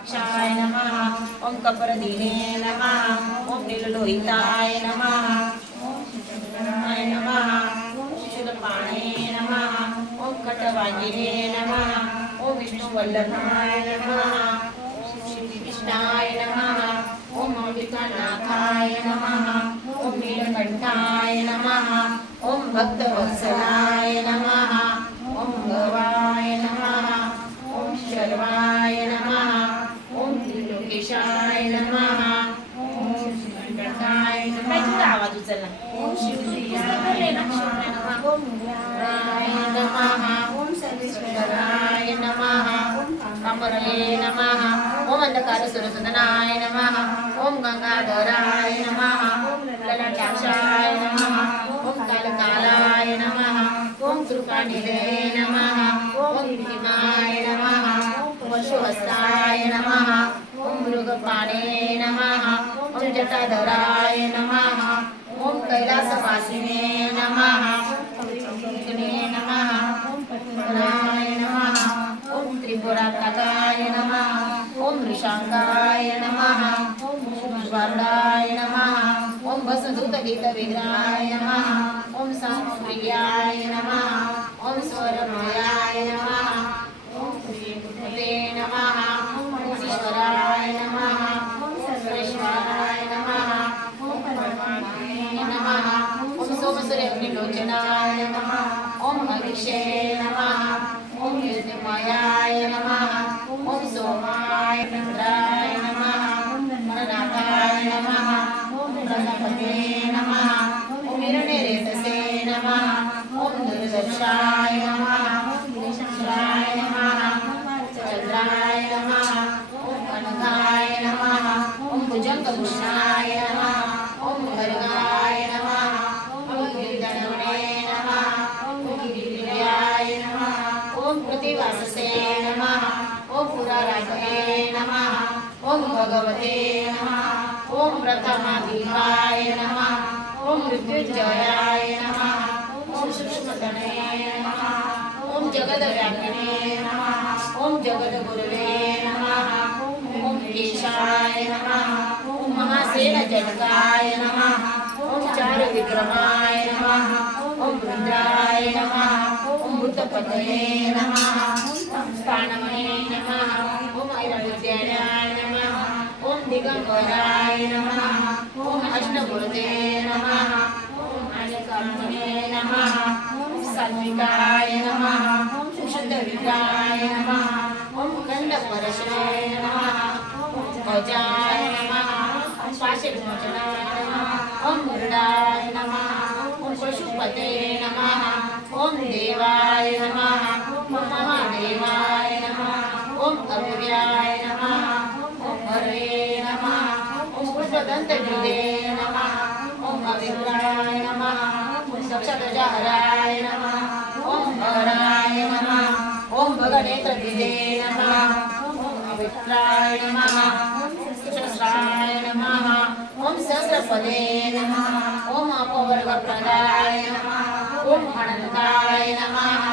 अक्षाय नमः ओम कपर्दीने नमः ओम नीललोहिताय नमः ओम शिशुपाणे नमः ओम शिशुपाणे नमः ओम कटवांगिने नमः ओम विष्णुवल्लभाय नमः ओम श्रीकृष्णाय नमः ओम अंबिकानाथाय नमः ओम नीलकंठाय नमः ओम भक्तवत्सलाय नमः ओम भवाय नमः ओम शर्वाय नमः ओम त्रिलोकेशाय नमः ओम श्रीकंठाय नमः आवाज उचलना ओम शिवप्रियाय नमः ओम राय नमः ओम सर्वेश्वराय नमः ओम कामरले नमः ओम अंधकार सुरसुदनाय नमः ओम गंगाधराय नमः ओम ललाटाक्षाय नमः ओम कालकालाय नमः ओम कृपानिधे नमः ओम भीमाय नमः ओम पशुहस्ताय नमः ओम मृगपाणे नमः ओम जटाधराय नमः ओम कैलासवासिने नमः ओम नमः ओम पद्मनाय नमः ओम त्रिपुरातकाय नमः ओम ऋषांगाय नमः ओम वारुणाय नमः ओम वसुदूतगीतविग्रहाय नमः ओम सांप्रियाय नमः ओम स्वरमयाय नमः ओम श्रीगुरुते नमः ओम ईश्वराय नमः ओम सर्वेश्वराय नमः ओम परमात्मने नमः ओम सोमसूर्यग्निलोचनाय नमः ओम हविषे नमः ओम युद्धमायाय नमः ओम सोमाय रुद्राय नमः ओम गणनाथाय नमः ओम गणपते नमः ओम हिरण्यरेतसे नमः ओम दुर्दर्शाय नमः ओम गिरीशाय नमः चंद्राय नमः ओम कनकाय नमः ओम भुजंगभूषणाय नमः ओम गर्गाय नमः ओम गिरिधरणे नमः ओम गिरिप्रियाय नमः ओम प्रतिवाससे नमः ओम पुराराधने नमः ओम भगवते नमः ओम प्रथमाधिकाय नमः ओम मृत्युंजयाय नमः ओम सूक्ष्मतने नमः ओम जगद्व्यापिने नमः ओम जगद्गुरुवे नमः ओम केशाय नमः ओम महासेनजनकाय नमः ओम चारुविक्रमाय नमः ओम रुद्राय नमः ओम भूतपतये नमः ओम स्थानमये नमः ओम ऐरावत्याय नमः ओम दिगंबराय नमः ओम अष्टभुजे नमः ओम अनेकात्मने नमः ओम सात्विकाय नमः ओम शुद्धविकाय नमः ओम खंडपरशे नमः ओम गजाय नमः ओम पाशविमोचनाय नमः ओम मुरडाय नमः ओम पशुपते नमः ओम देवाय नमः ओम महादेवाय नमः ओम अव्ययाय नमः ओम हरे नमः ओम पुष्पदन्तविदे नमः ओम अविग्रहाय नमः ओम दक्षध्वजहराय नमः ओम भराय नमः ओम भगनेत्रविदे नमः ओम अवित्राय नमः ओम सहस्राय नमः ओम सहस्रपदे नमः ओम अपवर्गप्रदाय नमः ओम अनंताय नमः